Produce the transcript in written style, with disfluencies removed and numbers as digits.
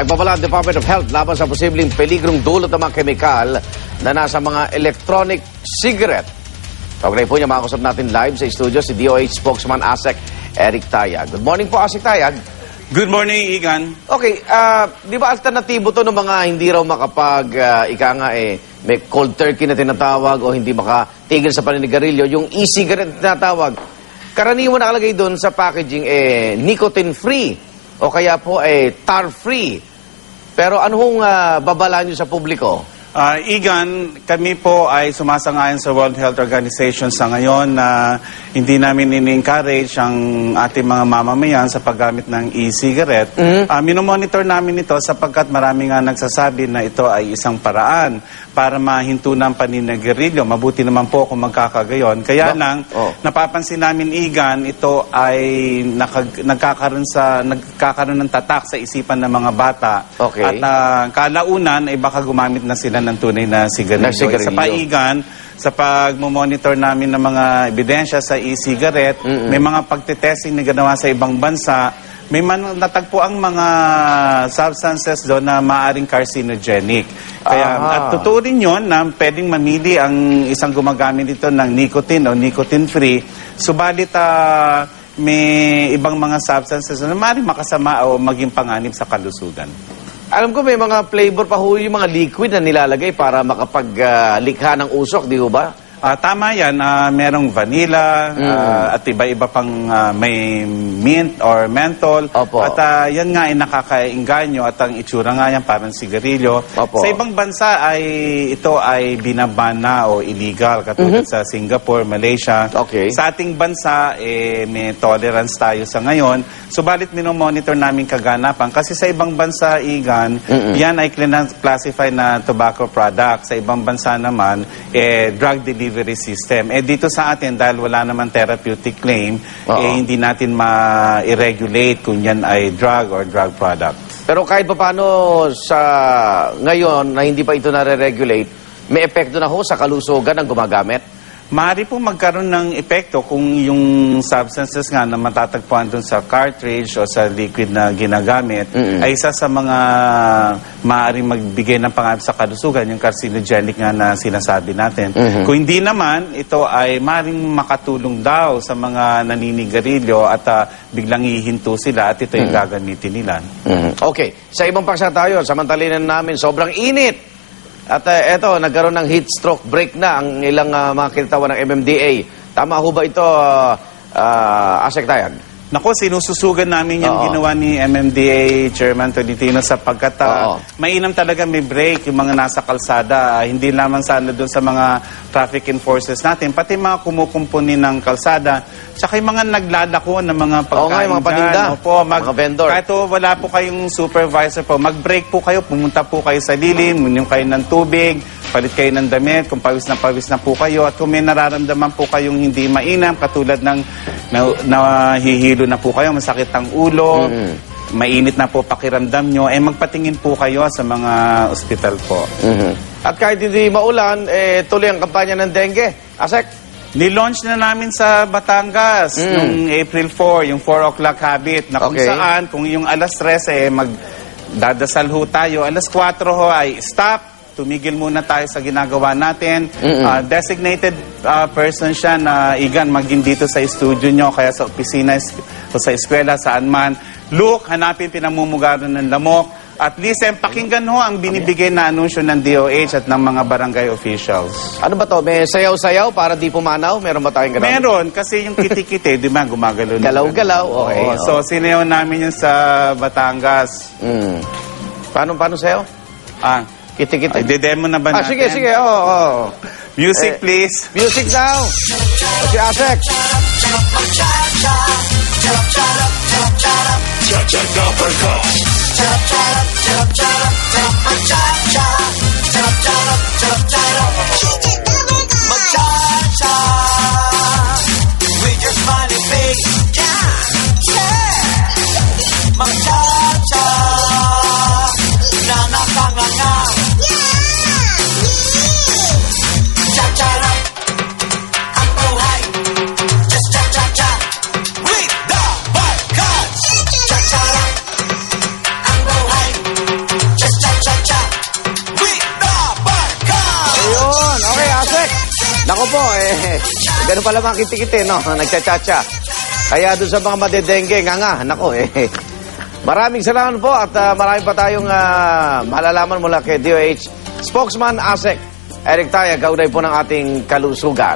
Nagpapala ang Department of Health laban sa posibleng peligrong dulot ng mga kemikal na nasa mga electronic cigarette. Kaugnay po niya, makakusap natin live sa studio si DOH spokesman ASEC Eric Tayag. Good morning po, ASEC Tayag. Good morning, Igan. Okay, di ba alternatibo to ng mga hindi raw makapag, may cold turkey na tinatawag o hindi makatigil sa paninigarilyo, yung e-cigarette na tinatawag. Karaniwan nakalagay doon sa packaging, nicotine-free o kaya po, tar-free. Pero ano hong babala nyo sa publiko? Igan, kami po ay sumasang-ayon sa World Health Organization sa ngayon na hindi namin ini-encourage ang ating mga mamamayan sa paggamit ng e-cigarette. Minomonitor namin ito sapagkat marami nga nagsasabi na ito ay isang paraan para mahinto ng paninigarilyo. Mabuti naman po kung magkakagayon. Kaya lang, napapansin namin, Igan, ito ay nagkakaroon ng tatak sa isipan ng mga bata. Okay. At kalaunan ay baka gumamit na sila ng tunay na sigarilyo. Sa paigan, sa pag-monitor namin ng mga ebidensya sa e-cigarette, may mga pagtitesting na ginawa sa ibang bansa, may natagpo ang mga substances doon na maaaring carcinogenic. Kaya, at totoo rin yun na pwedeng mamili ang isang gumagamit dito ng nicotine o nicotine-free, subalit may ibang mga substances na maaaring makasama o maging panganib sa kalusugan. Alam ko may mga flavor pa ho yung mga liquid na nilalagay para makapaglikha ng usok, di ba? Tama yan. Merong vanilla at iba-iba pang may mint or menthol. Opo. At yan nga ay nakakainganyo at ang itsura nga yan parang sigarilyo. Opo. Sa ibang bansa ay ito ay binaban na o illegal katulad sa Singapore, Malaysia. Okay. Sa ating bansa may tolerance tayo sa ngayon. Subalit minomonitor namin kaganapan kasi sa ibang bansa, Igan, yan ay classify na tobacco product. Sa ibang bansa naman, drug delivery system. Dito sa atin, dahil wala naman therapeutic claim, hindi natin ma-regulate kung yan ay drug or drug product. Pero kahit pa paano sa ngayon na hindi pa ito nare-regulate, may epekto na ho sa kalusugan ng gumagamit? Maaari po magkaroon ng epekto kung yung substances nga na matatagpuan dun sa cartridge o sa liquid na ginagamit ay isa sa mga maaaring magbigay ng panganib sa kalusugan, yung carcinogenic nga na sinasabi natin. Kung hindi naman, ito ay maaaring makatulong daw sa mga naninigarilyo at biglang hihinto sila at ito yung gagamitin nila. Okay, sa ibang paksa tayo, samantalinan namin, sobrang init. At eto, nagkaroon ng heat stroke break na ang ilang mga kinatawan ng MMDA. Tama ho ba ito, ASEC Tayag? Nako, sinususugan namin yung ginawa ni MMDA Chairman Tolentino sapagkat mainam talaga may break yung mga nasa kalsada. Hindi lamang sana doon sa mga traffic enforcers natin, pati mga kumukumpuni ng kalsada, tsaka yung mga naglalako ng mga pagkain mga paninda, mga vendor. Kahit wala po kayong supervisor po, mag-break po kayo, pumunta po kayo sa lilim, munyong kayo ng tubig, palit kayo ng damit, kung pawis na po kayo, at kung may nararamdaman po kayong hindi mainam, katulad ng nahihilo na po kayo, masakit ang ulo, mainit na po pakiramdam nyo, magpatingin po kayo sa mga ospital po. At kahit hindi maulan, tuloy ang kampanya ng dengue. ASEC? Nilaunch na namin sa Batangas noong April 4, yung 4 o'clock habit, na kung saan, kung yung alas 3 magdadasal ho tayo, alas 4 ho ay stop, tumigil muna tayo sa ginagawa natin. Designated person siya na Igan, maging dito sa studio nyo, kaya sa opisina o sa eskwela, saan man. Look, hanapin pinamumugaran ng lamok. At least, pakinggan ho ang binibigay na anunsyo ng DOH at ng mga barangay officials. Ano ba to? May sayaw-sayaw para di pumanaw? Meron ba tayong gano'n? Meron, kasi yung kiti-kiti, di ba, gumagalo na. Galaw-galaw, okay. So, sinayaw namin yun sa Batangas. Paano sayaw? Kiti-kiti. Demo na ba natin? Sige. Music, please. Music now. Si ASEC. With your smiling face, magcha-cha, na nakanganga, cha-cha-ra, ang buhay, just cha-cha-cha, with the barkads, cha-cha-ra, ang buhay. Nako po, ganun pala mga kitikite, no? Nagchachacha. Kaya doon sa mga madedengge, nga, nako, Maraming salamat po at marami pa tayong malalaman mula kay DOH Spokesman ASEC Eric Taya, kaunay po ng ating kalusugan.